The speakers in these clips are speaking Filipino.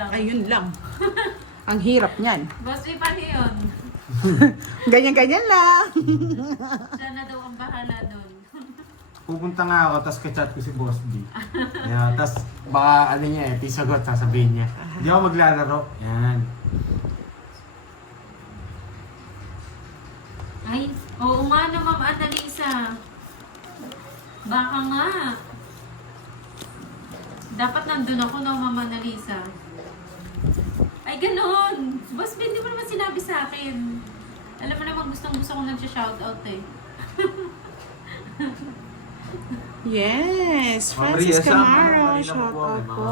lang. Ayun lang. Ang hirap niyan. Boss B, paano yun? Ganyan-ganyan lang. Siya na daw ang bahala doon. Pupunta nga ako, tapos kachat ko si Boss B. Yan, tapos baka ano niya tisagot, sasabihin niya. Hindi ako maglalaro. Yan. Ay, oo nga na, Ma'am Annalisa. Baka nga. Dapat nandun ako, no, Ma'am Annalisa. Ay, ganun. Boss B, hindi mo naman sinabi sa akin. Alam mo naman, gustong-gusto ko nag-shoutout eh. Yes, Ma'am Francis Ria, sama, Camaro. kanina Shout po, out may po.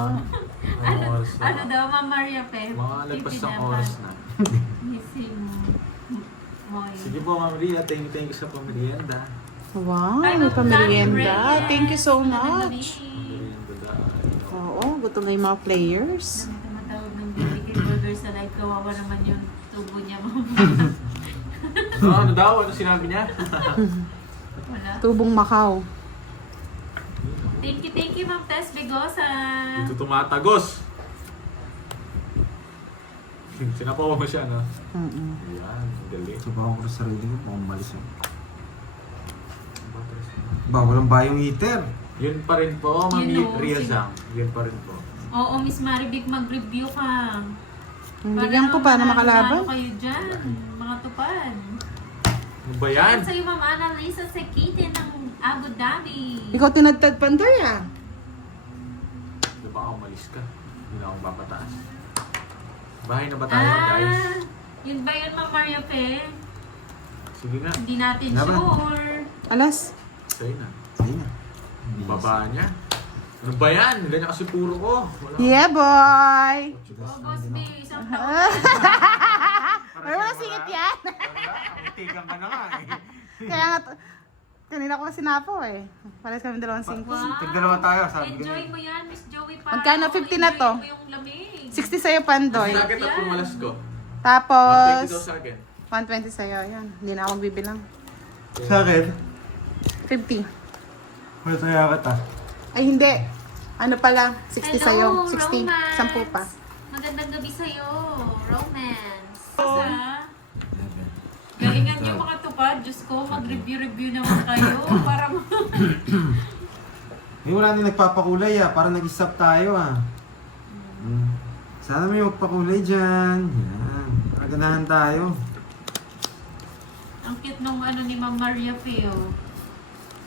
Ano daw, Ma'am Maria Pe? Mga lagpas ng oras na. Missing Moy. Sige po, Ma'am Ria. Thank you sa pamerienda. Wow, Ay, may Ma'am pamerienda. Reyes. Thank you so Magandang much. gabi. Pamerienda Oo, gusto nga yung mga players. Dami tumatawag ng BBK Burger sa live. Kawawa naman yung tubo niya, Ma'am. ano daw? Ano sinabi niya? Wala. Tubong Macau. Thank you, Ma'am Tess Bigosa. Dito tumatagos. Sinapawa mo siya, no? Ayan, galing. Subahan ko sa sarili ko kung umalis yun. Bawal ang bayong heater. Yun pa rin po, Ma'am Yun, no, Ria si- Zhang. Yun pa rin po. Oo, Miss Maribik, mag-review ka. Bigyan ko para makalaban. Ano kayo dyan, mga tupad. Ano ba yan? At sa'yo, Ma'am Annalisa Sekite ng Abu Dhabi. Ikaw tinadtad pandoy ah. Di ba umalis ka? Hindi na akong papataas. Bahay na ba tayo, guys? Yun ba yun, Ma'am Maria Pe? Sige nga. Hindi natin Laban. sure. Alas. Sa'yo na. Ayun na. Baba niya. Ano ba yan? Ganyan kasi puro ko. Wala. Yeah, boy. Oh, Boss B, isang taon. Ay, wala singit yan. Wala, tigang ka na nga eh. Kaya nga, kanina ko sinapo eh. Pares kami dalawang singko. Wow. Tigdalawa tayo, sabi ko. Enjoy mo yan, Miss Joey. Magkano? 50 na to? Enjoy mo yung lamig. 60 sa'yo, Pandoy. Sa akin, tatlong malas ko. 120 Tapos, daw sa akin. 120 sa'yo. Yan. Hindi na ako magbibilang. Sa akin, 50. wala tayo akat ah. Ay, hindi. Ano pala? 60 sa'yo. Hello, 60. Romance. 10 pa. Magandang gabi sa'yo, Romance. Galingan niyo mga tupad. Diyos ko, mag-review-review naman kayo. Para Eh, wala na nagpapakulay ah. Parang nag-stop tayo ah. Sana may magpakulay dyan. Yan. Aganahan tayo. ang cute nung ano ni Ma'am Maria Pio.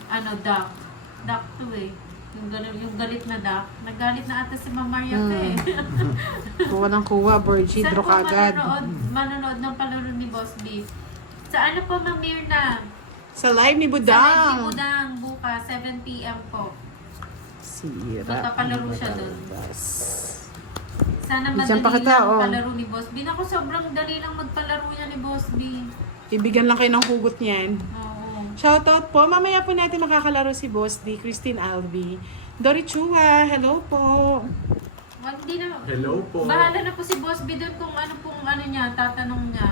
Ano, duck. Duck to eh. Yung galit na duck. Nagalit na ata si Ma'am Maria Pio. Kuha ng kuha. Borgie, Saan draw po ka agad. manonood ng palaro ni Boss B? Sa ano po, Ma'am Mirna? Sa live ni Sa live ni Budang. Budang, bukas, 7 p.m. po. Sira. Magpapalaro siya dun. Sana Bigyan madali pa kita, lang oh. palaro ni Boss B. Naku, sobrang dali lang magpalaro niya ni Boss B. Ibigyan lang kayo ng hugot niyan. Oo. Shoutout po. Mamaya po natin makakalaro si Boss D, Christine Albi. Dori Chua, hello po. Wag, hindi na. Hello po. Bahala na po si Boss B doon kung ano pong ano niya, tatanong niya.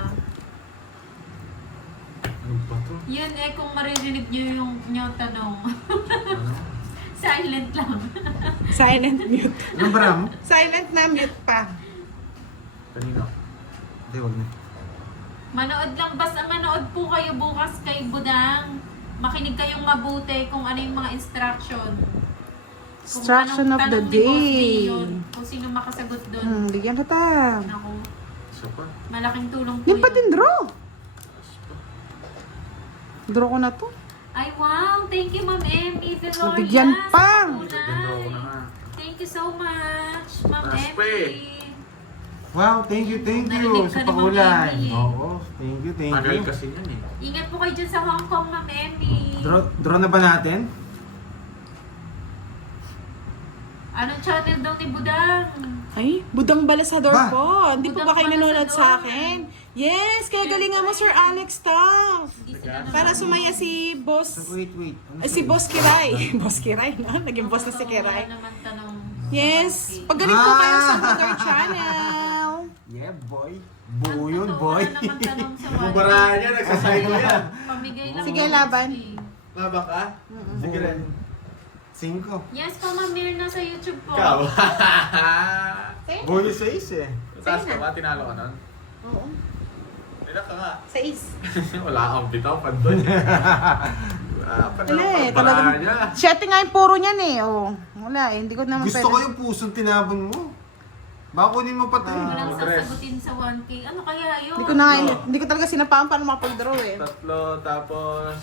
Ano ba to? Yun eh, kung maririnig niyo yung tanong. Silent lang. Silent mute. Anong bram? Silent na mute pa. Kanino? Hindi, wag na. Manood lang, basta manood po kayo bukas kay Budang. Makinig kayong mabuti kung ano yung mga instruction. Kung Instruction anong of the tanong ni Boss B day. yun, kung sino makasagot doon. Bigyan kita. Naku, Isa pa. malaking tulong po Yung patin draw. Draw ko na to. Ay, wow! Thank you, Ma'am Emmy Veloria. Nabigyan pa. sa kulay. Ganda ko na nga. Thank you so much, Ma'am Raspe. Emmy. Wow, thank you Narinig ka sa ni Ma'am pakulay. Emmy. Oo, thank Tagal you. kasi yan eh. Ingat po kayo dyan sa Hong Kong, Ma'am Emmy. Draw na ba natin? Anong channel daw ni Budang? Ay, Budang Balasador Ba? po. Hindi po Budang ba kayo nanonood sa Balasador. akin? Yes, kaya galingan mo Sir Alex Taff. Hindi sila Para sumaya si Boss, Wait. Ano si Boss Kiray. Boss Kiray, no? Naging boss na si Kiray. Wala naman tanong. Yes, pagaling po kayo sa Budang Channel. Yeah, boy. Buo yun, boy. Wala naman tanong sa wala. Bumarahan niya, nagsasaydo yan. Pamigay lang. Sige, ng laban. Boss B. Laba ka? Sige rin. 5. Yes po, Ma'am Mirna sa YouTube po. Ikaw. Bonus 6 eh. Taas ka ba? Tinalo ka nun? Oo. Ilan ka nga? 6. Wala kang bitaw pa doon. Wala eh, talagang... Siyete nga yung puro niyan eh. Oh. Wala eh, hindi ko naman Gusto ko yung pusong tinabon mo. Baka kunin mo pa tayo. Walang Progress. sasagutin sa 1K. Ano kaya yun? Hindi ko na hindi ko talaga sinapaan paano makapag-draw eh. 3, tapos...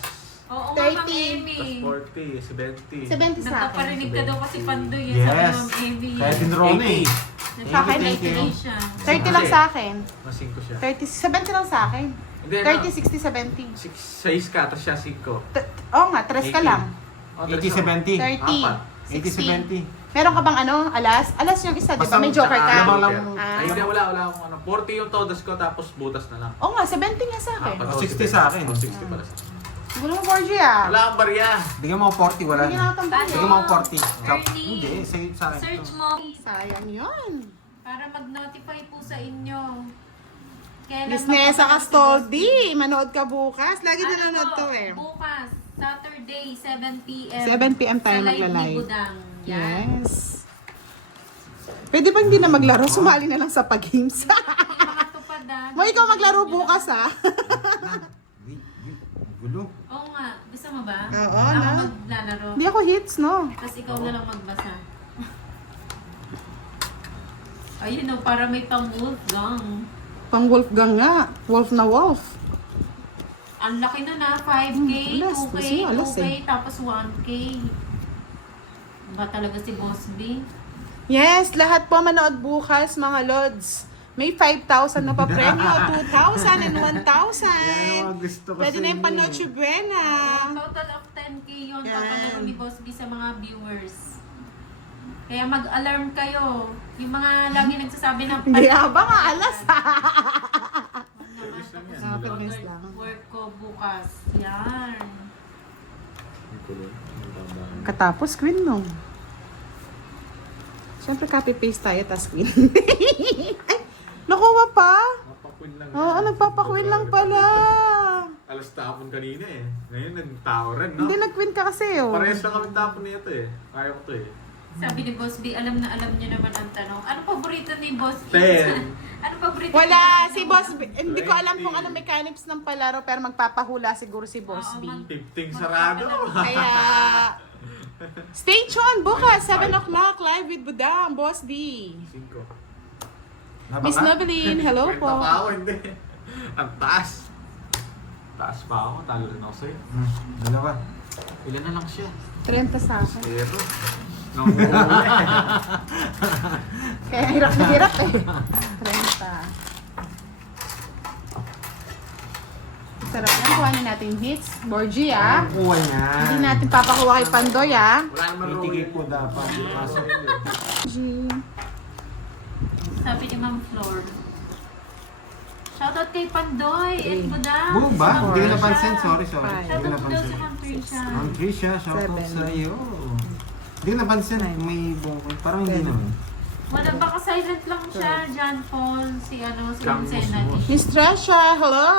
Oo nga, Ma'am 30. Amy. Tapos 40, 70. 70 sa akin. Nagpaparinig ka daw kasi Pandoy eh. Sabi Yes. ni Ma'am Amy. Kaya tinrow na eh. Sa akin, Thank you. 90 siya. 30 lang sa akin. Mas 5 siya. 70 lang sa akin. Hindi, 30, 60, 70. 6 ka, tapos siya 5. Oo nga, 3 ka 80. lang. 80-70. 30, 60. 80-70. Meron ka bang ano, alas? Alas yung isa, di ba? Basta May joker ka. lamang lang. Ah. Ay, hindi, wala akong ano. 40 yung todos ko, tapos butas na lang. Oo nga, 70 nga sa akin. Apat, 60 sa akin. 60 pala sa akin. Siguro mo, Borgie ah. Wala kang barya. Bigyan mo ako 40, wala Hindi na. na ako Paano? Bigyan mo ako 40. Early. Hindi, sa'yo sa akin. Search to. mo Sayang yun. para mag-notify po sa inyo. Kailan Miss Nessa magpapanood si Castoldi, manood ka bukas. Lagi Boss B? nanonood Ano to po? eh. Bukas, Saturday, 7 p.m. 7 p.m. tayo sa live ni magla-live. Budang. Yan. Yes. Pwede ba hindi na maglaro? Sumali na lang sa pag-games. Hindi makatupad ah. Mo, ikaw maglaro bukas ah. Gulo. Oo nga. Gusto mo ba? Oo, Ako na. maglalaro. Hindi ako hits, no? Tapos ikaw na lang magbasa. Ayun o, para may pang Wolfgang. Pang Wolfgang nga. Wolf na wolf. Ang laki na na, 5K, alas, 2K, kasi alas 2K, eh. tapos 1K. Ba talaga si Boss B? Yes, lahat po manood bukas, mga lods. May 5,000 na pa premyo, 2,000 and 1,000. Yan ang mga gusto ko Pwede sa na yung inyo Panoche eh. Buena. Total of 10K yun, Yan. papalaro ni Boss B sa mga viewers. Kaya mag-alarm kayo. Yung mga lagi nagsasabi na Hindi ba nga alas ha? Service lang yan. Ah, service lang. Work ko bukas. Yan. Ang kulay. Ang tama. Katapos queen no. Siyempre copy-paste tayo, tas queen. Ay, nakuha pa? Mapakwin lang. Oo, nagpapakwin lang pala. Alas tapon kanina eh. Ngayon nag-tao rin, no? Hindi nag-queen ka kasi oh. Parehas lang kami tapon nito eh. Kaya ko to eh. Sabi ni Boss B, alam na alam niyo naman ang tanong. Ano paborito ni Boss B? 10. Ano paborito Wala, ni si Boss B. Hindi ko alam kung ano mechanics ng palaro, pero magpapahula siguro si Boss Oo, B. 15 sarado. Kaya, stay tuned bukas, 7 o'clock, live with Budang, Boss D. 5. Miss Noveline, hello Kwenta po. pa ako, hindi. Ang taas. Taas pa ako, talo rin ako sa'yo. Dalawa. Ilan na lang siya? 30 sa akin. Pero, nanguhuli. Kaya hirap na hirap eh. 30. Sarap yan, kuhanin natin hits. Borgie ah. Kuha niya. Hindi natin papakuha kay Pandoy ah. Wala naman Itigay po dapat. Pasok. Borgie. Sabi ni Ma'am Flor. Shoutout kay Pandoy and Budang. Buo ba? Si Ma'am Hindi ko Trisha. napansin. Sorry. Hindi ko Shoutout daw napansin. si Ma'am Trisha. Ma'am Trisha, shoutout 7. sa iyo. Hindi ko napansin. May bungkol. Parang hindi 10. naman. Wala, baka silent lang siya. John Paul, si Ma'am Camus Sena. mo. Miss Tresha, hello!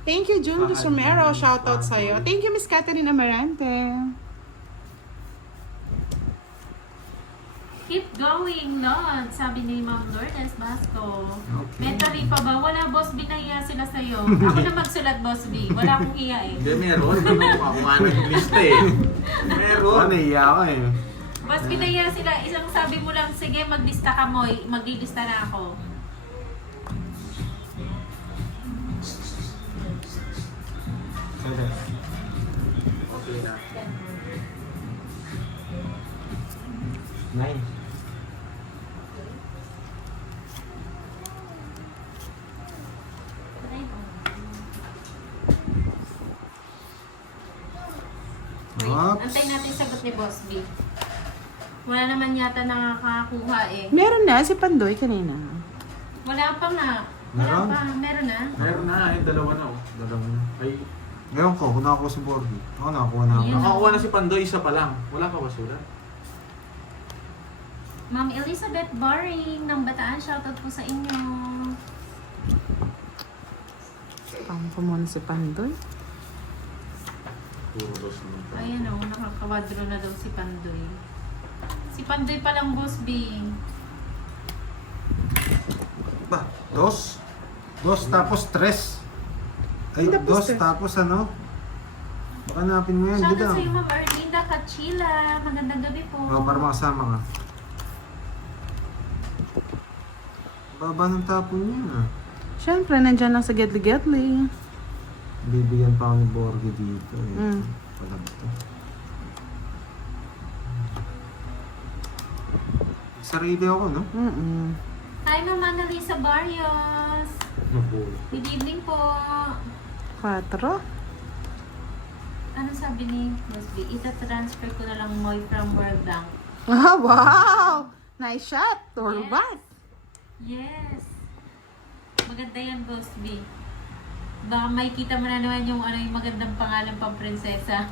Thank you, Julius Romero. Shoutout sa'yo. Thank you, Miss Catherine Amarante. Keep going, Lord. Sabi ni Ma'am Lourdes Basco. Okay. Mentally pa ba? Wala, Boss B, nahiya sila sa'yo. Ako na magsulat, Boss B. Wala akong hiya eh. Hindi, meron. Ako nga nag-lista eh. Oo, Meron. naiya ako eh. Boss B, nahiya sila. Isang sabi mo lang, sige, maglista ka mo. Maglilista na ako. Okay na. 9. Wait, Oops. antayin natin yung sagot ni Boss B. Wala naman yata nakakakuha eh. Meron na si Pandoy kanina. Wala pa nga. Wala Meron? pa. Meron na. Meron na eh. Dalawa na oh. Dalawa na. Ay, Ngayon ko, kung nakakuha si Borgie. Ako nakakuha na ako. Yun. nakakuha na si Pandoy, isa pa lang. Wala pa basura. Ma'am Elizabeth Baring ng Bataan, shoutout po sa inyo. Pang ko muna si Pandoy. Puro dos naman. Ayan o, nakakawadro na daw si Pandoy. Si Pandoy palang Boss Bing. Ba, dos? Dos tapos tres. Ay, Tapos dos tres. tapos ano? Baka hanapin mo yan, Shoutout budang. sa iyo, Ma'am Erlinda Kachila. Magandang gabi po. Oh, para makasama ka. Baba ng tapon niya. Siyempre, nandyan lang sa Gedli-Gedli. Bibigyan pa ako ni Borge dito. Eh. Mm. Palag to. Sarili ako, no? Mm-mm. Hi, Ma'am Annalisa Barrios. Nabulo. Good evening po. 4. Ano sabi ni Boss B? Ita-transfer ko na lang Moy from World Bank. Ah, wow! Nice shot! Or Yes. what? Yes. Maganda yan, Boss B. Baka may kita mo na naman yung magandang pangalan pang prinsesa.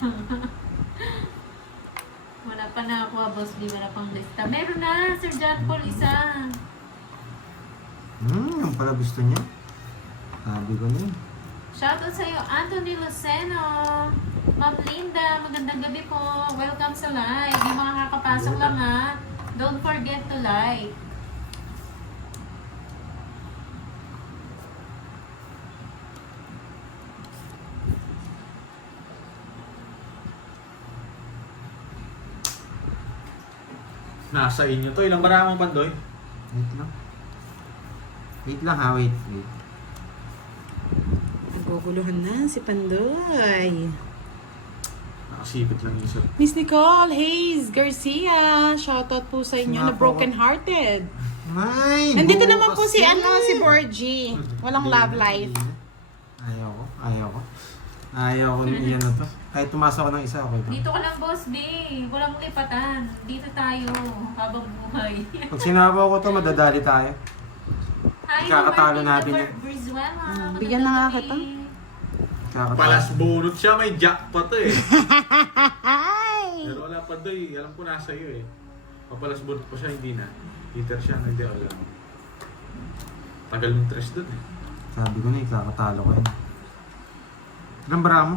Wala pa na ako, Boss B. Wala pang lista. Meron na, Sir John Paul, isa. Yung pala gusto niya. Sabi ko na yun. Shoutout sa iyo, Anthony Luceno. Ma'am Linda, magandang gabi po. Welcome sa live. Yung mga kakapasok lang ha. Don't forget to like. Nasa inyo to. Ilang maraming Pandoy? Wait lang. Wait lang ha, wait. Naguguluhan na si Pandoy. Nakasipit lang yung isa. Miss Nicole Hayes Garcia, shoutout po sa inyo na Sinapa broken hearted. May! Nandito bukas naman po si yan. si Borgie. Walang love life. Ayaw ko niya na to. Kahit tumasok ko ng isa, okay lang. Dito ka lang, Boss B. Walang lipatan. Dito tayo. Habang buhay. Pag sinabaw ko to, madadali tayo. Hi, Kakatalo Martin natin Gabar yan. Brizuela. Bigyan na nga Magandang kita. gabi. Kakatawa. Palas bunot siya. May jackpot to eh. Hi! Pero wala Pandoy. Alam ko nasa iyo eh. Papalas bunot pa siya. Hindi na. Peter siya. Hindi alam. Tagal ng tres dun eh. Sabi ko na, kakatalo ko yun. Ilang bara mo?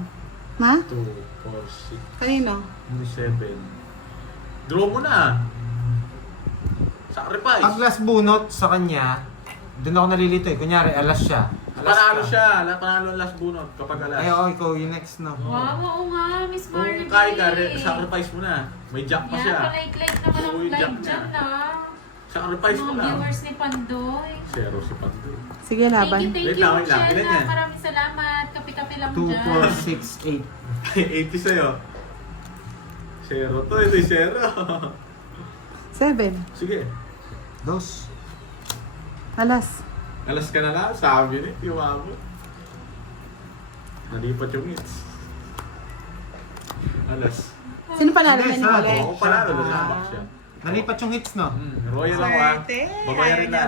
Ma? 2, 4, 6, Kanino? 7. Draw mo na. Sacrifice. Pag last bunot sa kanya, doon ako nalilito eh. Kunyari, alas siya. Alas Panalo ka. siya. Panalo ang last bunot kapag alas. Ay, oo, ikaw yung next, no? Wow, oo nga, Miss Margie. Kung kaya ka, sacrifice mo na. May jack pa Yan, siya. palike-like naman ang Uy, live jack dyan na. na. Sacrifice mo Mga na. viewers ni Pandoy. Zero si Pandoy. Sige, laban. Thank Wait you, lang, wait lang. Ilan Jenna. yan? Maraming salamat. Kapi-kapi lang 2, dyan. 4, 6, 8. 80 sa'yo. Zero to. Ito yung zero. 7. Sige. Dos. Alas. Alas ka na lang. Sabi ni. Tiwabo. Nalipat yung hits. Alas. Sino panalo na Hindi, ni sa- Colette? Ako pala. Nalamak siya. Nalipat yung hits, no? Royal ako ah. Babayarin na.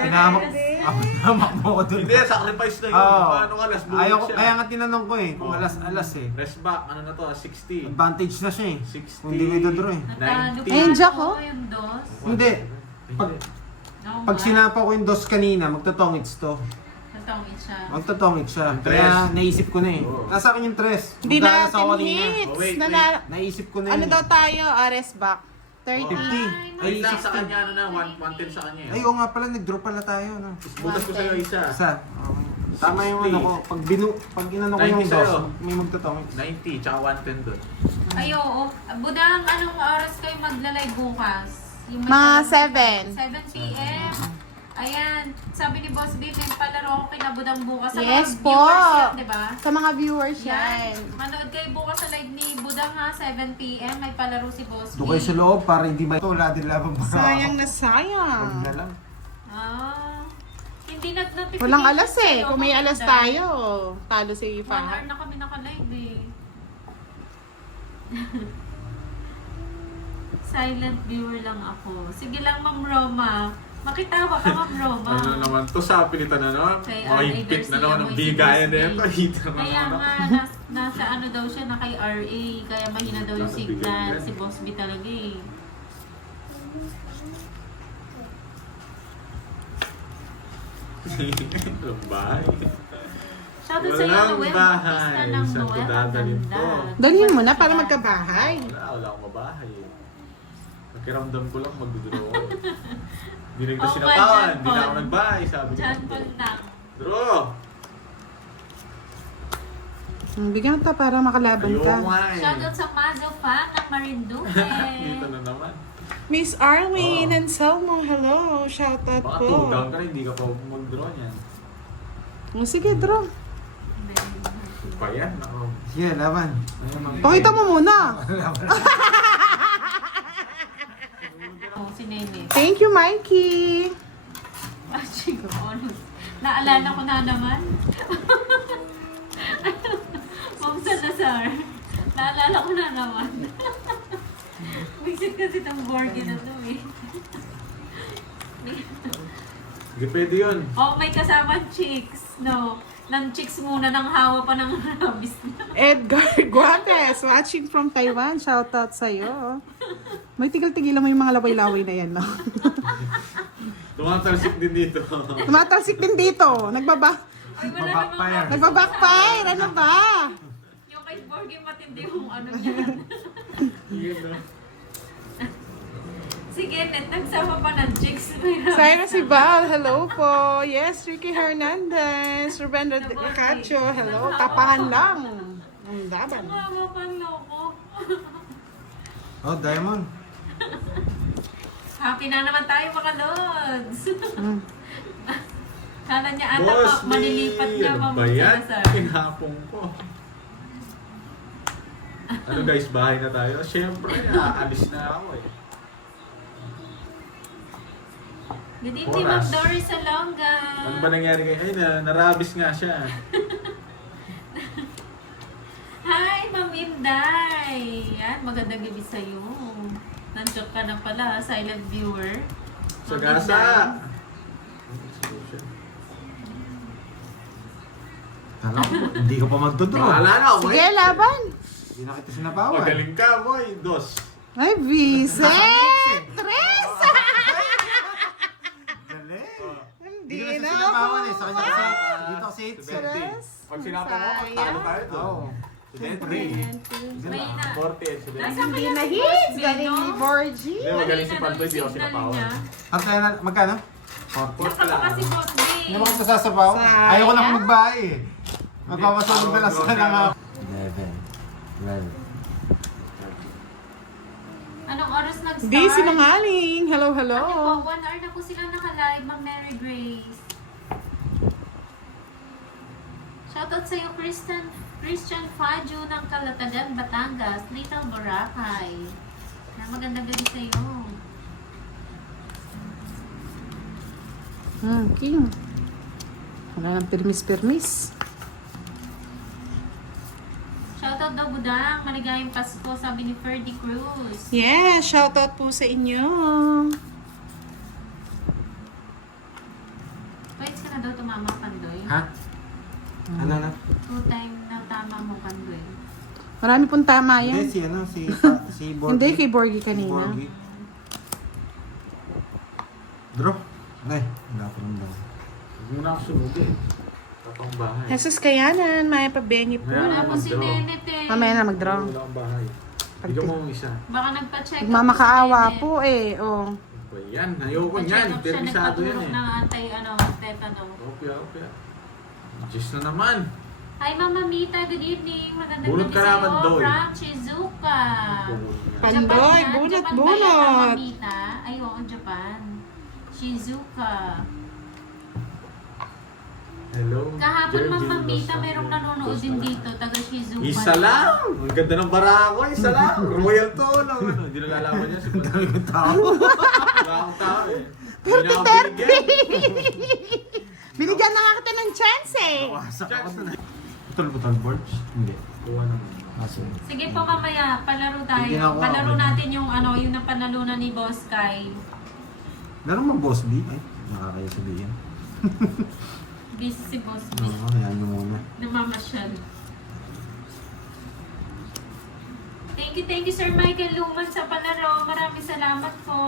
Pinahamak mo ko dun. Hindi, sacrifice na yun. Oo. Paano ka alas? Ayaw ko, Bunot siya. kaya nga tinanong ko eh, kung Oo. alas eh. Rest back. Ano na to? 60. Advantage na siya eh. 60. Kung hindi ko idodraw eh. Natalo 90. pa Ayun, Jack, ako, oh. yung dos. Hindi. Pag, Oo pag nga. sinapa ko yung dos kanina, magtotongits to. Natawid siya. Magtotongits siya. Yung Kaya tres. naisip ko na eh. Oo. Nasa akin yung tres. Hindi Magkano sa natin kanina? hits. Oh, wait, Naisip ko na Ano yun. daw tayo? Ares back. 30. 50. Ay, Wait lang sa 60. kanya, ano na, 110 sa kanya. Ay, oo nga pala, nag-draw pala tayo. No? Butas ko sa'yo isa. Isa. Okay. Tama yung 60. ano ko. Pag inano ko yung 90 sa'yo. dos, may magtotongits. 90, tsaka 110 doon. Ay, oo. Budang, anong oras kayo magla-live bukas? Yung may Mga palaro- 7. 7 p.m. Ayan. Sabi ni Boss B, may palaro ko kina Budang bukas. Sa Yes mga po. viewers yan, di ba? Sa mga viewers Yan. yan. Manood kayo bukas sa live ni Budang ha, 7 p.m. May palaro si Boss B. Doon kayo sa loob para hindi may wala din laban pa. Sayang na Huwag sayang. na lang. Ah. Hindi nag-notification. Walang alas eh. sa'yo, Kung may alas maganda. tayo, talo si 1 hour Fahad. na kami naka-live eh. Silent viewer lang ako. Sige lang, Ma'am Roma. Makitawa ka, Ma'am Roma. Ano naman to sa pilitan na naman? Kay Mga RA higpit na Garcia, naman ng Moises bigayan na Garcia. yan. Pakita naman Kaya ako. nga, nasa ano daw siya, na kay RA. Kaya mahina daw yung Nasa signal. bigayan. Si Boss B talaga eh. Bye. Shoutout sa iyo, Walang Noel. bahay. Artista ng Saan ko Noel. Ang dadalhin ganda. to? Dalhin mo na para magkabahay. Wala akong mabahay eh. Nakiramdam ko lang magduduro ko. Hindi rin ko Oh, sinatawan. John Hindi na ako Paul. nagbahay. Sabi ko. John Paul lang. Draw! Bigyan ka para makalaban Ayaw ka. nga eh. Shoutout sa Mazo fan ng Marinduque. Dito na naman. Miss Arlene Oh. Anselmo, hello. Shoutout Baka po. 2 down ka rin. Hindi ka pa mag-draw niyan. Sige, draw. Pa yan. Ako. Sige, laban. Ayun, mga- Pakita mo muna. Oh, si Nene. Thank you, Mikey. Ah, chico, honest. Naalala ko na naman. Ma'am Salazar. Naalala ko na naman. Visit kasi itong Borgie na to eh. Hindi pwede yun. Oh, may kasama chicks. No. Nang chicks muna nang hawa pa ng rabis na. Edgar Guates, watching from Taiwan. Shoutout sa'yo. May tigil-tigilan mo yung mga laway-laway na yan, no? Tumatalsik din dito. Tumatalsik din dito. Ay, wala Backfire. namang Nagbabackfire. Ano ba? yung kay Borgie matindi yung ano niya. Yun, no? Sige, net, nagsama pa ng chicks. May rabis Sayra si na. Val, hello po. Yes, Ricky Hernandez. Rubén Cacho, hello. Tapangan lang. Ang laban. Hawa pa ang loko. Oh, Diamond. Happy na naman tayo mga lods. Kala niya ata Boss, manilipat niya ano Ma'am ba yan? Salazar. Kinapong ko. Ano guys, bahay na tayo? Siyempre, aalis na ako eh. Good evening, Ma'am Oras. Doris Salonga. Ano ba nangyari kay ay narabis nga siya. Hi, Ma'am Inday. Yan, magandang gabi sa'yo. Nandiyan ka na pala, silent viewer. Sa Ma'am gasa. Inday. Tala ko, hindi ko pa magdodraw. Wala na ako Sige, laban. Hindi na kita sinabawan. Magaling ka, boy. 2. Ay, Vincent! Tres! Galing. Hindi Hindi ko na na sinabawan eh. ako. Sa kanya kasi, dito kasi 8. Pag sinapa mo, Sayang. talo tayo doon. Oo. Siyempre. May na. 40 sila. Nasa Hindi kanya na si hits. Boss Galing Vino. ni Borgie. Hindi, magaling si Kanina Pantoy, daw di ako signal sinapawan. niya. Ang kaya na, magkano? 40. Saka pa kasi Boss B. Hindi mo kita sasabaw. Sayang. Ayaw ko na magbahay eh. Magpapasulog na lang sa lang ako. 11. 12. Anong oras nag-start? Di, sinungaling. Hello, hello. Ano po, 1 hour na po sila naka-live, Ma'am Mary Grace. Shoutout sa iyo, Christian Fajo ng Calatagan, Batangas, Little Boracay. Magandang gabi sa iyo. King. Wala nang permis-permis. Shoutout daw, Budang. Maligayang Pasko, sabi ni Ferdy Cruz. Yes, shoutout po sa inyo. Pwede ka na daw tumama, Pandoy. Ha? Ano na? Full time na tama mo, Pandoy. Marami pong tama Hindi, yan. si ano, si Borgie. Hindi, kay Borgie Si kanina. Borgie. Draw. Ay, wala ko nang draw. Huwag mo na ako sunugin. Tapang bahay. Jesus Kayanan, Maya Pabengi po. Wala po si Mag-draw. Nenet eh. Mamaya na mag-draw. Wala akong bahay. Bigyan mo ang isa. Baka nagpa-check up Nagmamakaawa si Nenet. po eh. Oh. Ba yan? Ayoko Nagpa-check niyan. up siya, Permisado yan nagpatulog eh. ng tetano. Okay. Diyos na naman. Hi, Mama Mita. Good evening. Magandang Bunot gabi ka sa'yo. naman, Doy. From Shizuoka. Pandoy, Japan yan? bunot, Japan ba yan, Mama bunot. Mita? Ay, oo, Japan. Shizuoka. Hello. Kahapon, Virgin Mama Mita, Los merong Angeles. nanonood din dito. Taga Shizuoka. Isa lang! Ang ganda ng barako. Isa lang! Royal to. Ano? Hindi nalalaman niya. Ang dami kong tao. Wala akong tao eh. Hindi na ako binigyan. Binigyan na nga kita ng chance eh. Wasak ako na. Putol-putol boards? Hindi. Kuha naman. Kasi. Sige po, mamaya. Palaro tayo. Hindi na ako Palaro ako. natin yung yung napanalunan ni Boss Kai. Laro mo boss B? Ay, nakakaya sabihin. Busy si Boss B. Oo, hayaan nyo muna. Namamasyal. Thank you, Sir Michael Luman sa palaro. Maraming salamat po.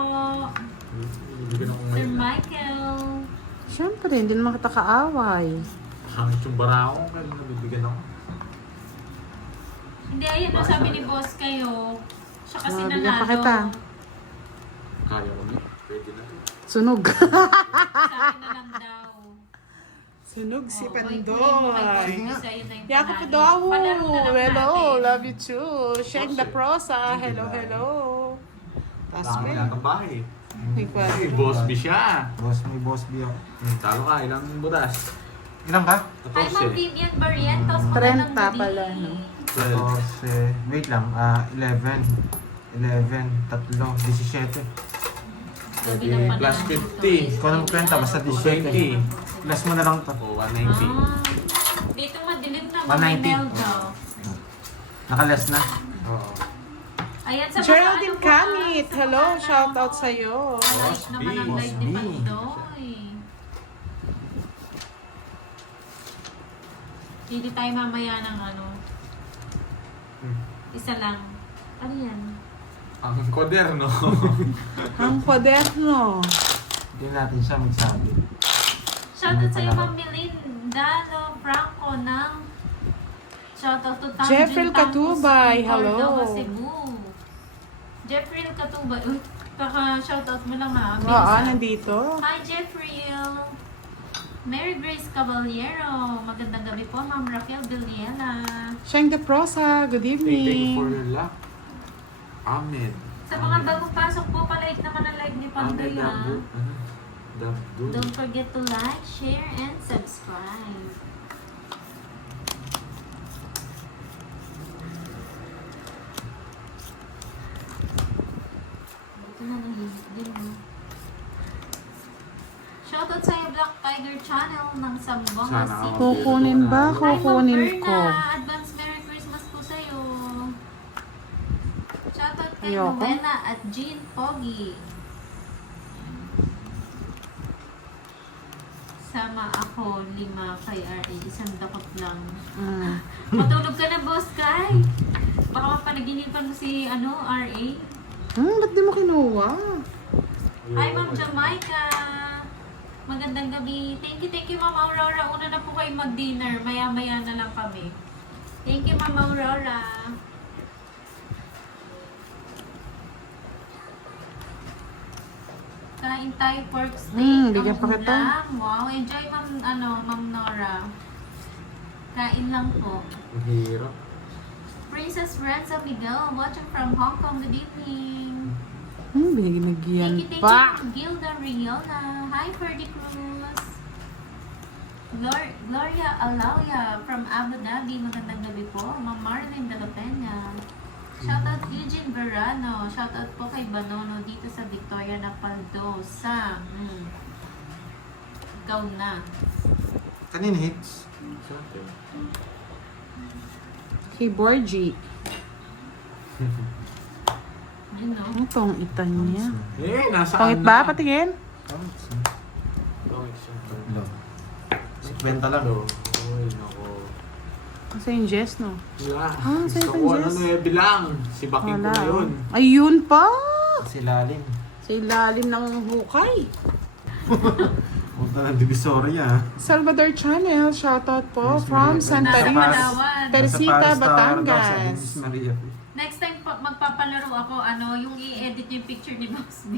Bibigyan ako Sir ngayon. Michael. Siyempre, hindi naman kita kaaway. Hangit yung bara ako, kaya nabibigyan ako. Hindi, ayun ang sabi ni boss kayo. Siya kasi Bigyan pa nanalo. kita. Kaya ko na. Pwede na to. Sunog. Sabi na lang daw. Sunog si Oo, Pandoy. sa'yo na yung Yakap panalo. daw. Palaro na lang Hello, natin. love you too. Sheng the prosa. Hello, hello. Wala Tasmin. kang yatang bahay. May Hey, boss B siya. May boss B ako. Talo ka, ilang butas? Ilan ka? Hi, Ma'am 14. Vivian Barrientos. 30 magandang gabi. pala, no? 14. Wait lang. 11. 11. 3. 17. Sabi ng panalo Plus dito. 50. Ikaw na magkwenta, basta 17. 20. Plus mo na lang to. O, 190. Dito madilim na 190. Mel daw. Nakalas na. Oo. Ayan sa Geraldine mga Kamit. sa Hello, mga shout out sa'yo. Like naman ang Boss live ni B. Pandoy. Hindi tayo mamaya ng ano. Isa lang. Ano yan? Ang koderno. Ang kwaderno. Hindi natin siya magsabi. Shoutout sa'yo, Ma'am Melindano Franco ng shoutout to Tanjin Jeffrey Katubay, hello. Cordova, Cebu. Jeffrey Katubay. Uy, kaka-shoutout mo lang ha. Oo, Bilisan. nandito. Hi, Jeffrey. Mary Grace Caballero. Magandang gabi po, Ma'am Raquel Villela. Sheng the prosa. Good Thank you for evening. your luck. Amen. Sa mga bagong pasok po, palike naman ang live ni Pandoy Amen. ha. Dabdo. Don't forget to like, share, and subscribe. Ito na nahihit din mo. Shoutout sa Black Tiger Channel ng Zamboanga Sana City. Kukunin ba? Hi, Ma'am Kukunin ko. Berna. Advance Merry Christmas po sa'yo. Shoutout kay Ayoko. Rowena at Jean Pogi. Sama ako, 5 kay RA. Isang dakot lang. Mm. Matulog ka na, Boss Kai. Baka mapanaginipan mo si RA. Ba't di mo kinuha? Hi, Ma'am Jamaica. Magandang gabi. Thank you, Ma'am Aurora. Una na po kayo mag-dinner. Maya-maya na lang kami. Thank you, Ma'am Aurora. Kain tayo pork steak. bigyan Ang pa kita. ulam. Wow, enjoy, Ma'am Nora. Kain lang po. Ang hirap. Princess Renza Miguel, watching from Hong Kong. Good evening. Binigyan Thank you, pa. Gilda Riona. Hi, Ferdy Cruz. Gloria Alauya from Abu Dhabi. Magandang gabi po. Ma'am Marlene de la Peña. Shoutout Eugene Verano. Shoutout po kay Banono dito sa Victoria na Paldosa. Ikaw na. Kanina hits? Sa atin. Kay Borgie. Yun, no? Ang pangitan niya. Nasa Pangit ba? Patingin? Pangit siya. Tatlo. 50 lang. Ay, nako. Kasi yung Jess, no? Wala. Ah, sa Gusto ko, Jess. 9 lang. Si Baking ko Wala. ngayon. Ayun pa! Kasi lalim. Sa ilalim ng hukay. Punta ng Divisoria. Salvador Channel, shoutout po Miss from Maria. Santa Nasa Rita, Palawan. Teresita, Nasa Paris Tower daw sa Batangas. Miss Maria. Next time magpapalaro ako, yung i-edit yung picture ni Boss B.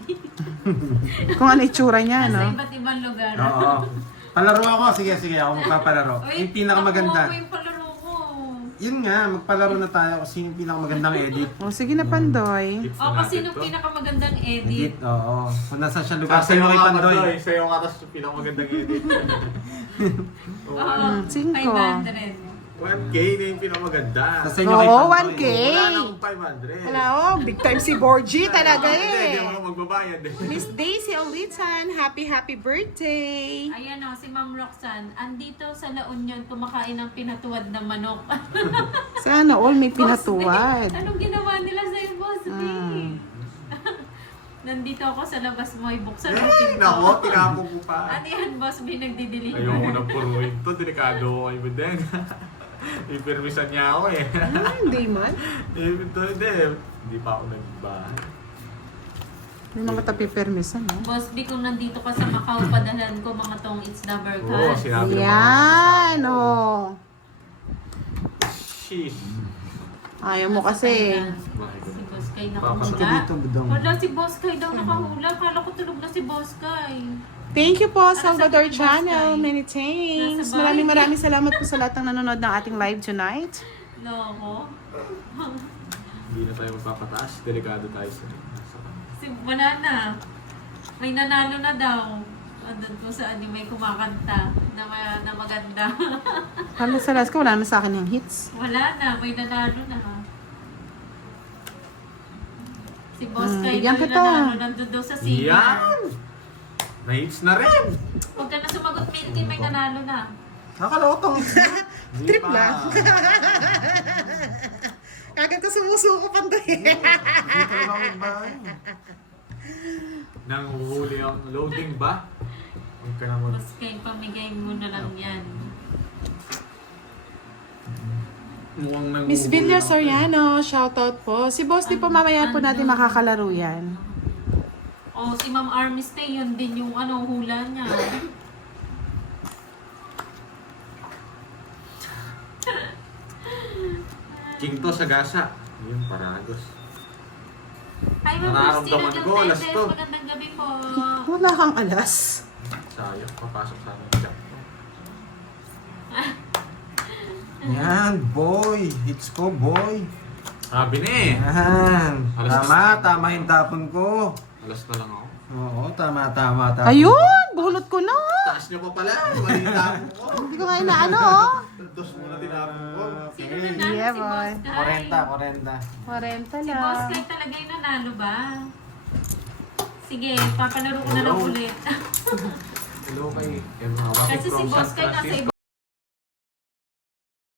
Kung ano itsura niya, Nasa no? iba't ibang lugar. Oo. Palaro ako. Sige, ako magpapalaro. Uy, Yung pinakamaganda. nakuha mo yung palaro ko. Yun nga, magpalaro na tayo kasi yung pinakamagandang edit. O, sige na, Pandoy. Tips na O, kasi natin nung to. pinakamagandang edit. Edit, oo. Kung nasa siya lugar Sa'yo sa'yo kay nga, Pandoy. Pandoy. Sa'yo nga, tapos pinakamagandang edit. Oo, 5. 500. 1K na yung pinakamaganda. Sa inyo kay Oo, Pandoy. 1K. Wala na akong 500. Wala, oh, big time si Borgie talaga Hindi eh. ako magbabayad eh. Miss Daisy Olitan, happy birthday. Ayan o, si Ma'am Roxanne. Andito sa La Union, kumakain ng pinatuwad na manok. Sana all may Boss B, pinatuwad. anong ginawa nila sa'yo, Boss B? Mm. Nandito ako sa labas mo, buksan mo Eh, pinto. nako, tinapon ko pa. Ano yan, Boss B, nagdi-deliver? Ayoko na puruin to, delikado ko kay Buden. Ipirmisan niya ako eh. Hindi man. Hindi pa ako nagbahay. Hindi naman tapipirmisan, no? Boss B, kung nandito ka sa Macau, padalhan ko mga tong It's the Oo, Burkhan. sinabi naman. Yan, oh. Sheesh. Ayaw mo kasi. Si Boss Kay Papasok nakahula. dito, budong. Wala, si Boss Kay daw nakahula. Kala ko tulog na si Boss Kay. Thank you po, Salvador Ano sabi ni Boss Channel. Kai? Many thanks. Nasa bahay. Maraming salamat po sa lahat ng nanonood ng ating live tonight. Loko. Hindi na tayo magpapataas. Delikado tayo sa Wala na. May nanalo na daw. Andun ko sa anime kumakanta na maganda. Halos sa last ko, wala na sa akin yung hits. Wala na. May nanalo na. Si Boss Kay bigyan daw yung kita. nanalo. Nandun daw sa singer. Yan! Na-hits na rin! Huwag ka na sumagot, Milky. May nanalo na. Nakalotong. Trip lang. Kagad ko sumusuko panday. Hindi talaga ako magbahay. Nang huli ang loading ba? Huwag ka na mag... Boss Kay, pamigay mo na lang yan. Mukhang nang Miss Villar Soriano, shoutout po. Si Boss, di po mamaya po natin makakalaro yan. Oh, si Ma'am Armiste, yun din yung hula niya. King to sa gasa. Yun, paragos. Hi, Ma'am Nararamdaman Christina ko, alas Galmedes. to. Magandang gabi po. Wala kang alas. Sayang, papasok sa akin chat. Yan, boy. Hits ko, boy. Sabi na eh. Yan. Alas- Tama yung tapon ko. Alas na lang ako. Oo, tama tapon. Ayun! Buhulot ko na! Taas niyo pa pala. Malita ko. Hindi ko nga inaano, oh. Dos muna tinapon ko. Sino nanalo? Yeah, Si boy. Boss Kay. 40. 40 Si Boss lang. Kay talaga yung nanalo ba? Sige, papalaro ko na lang ulit. Hello kay Emma. Kasi si Boss Kay nasa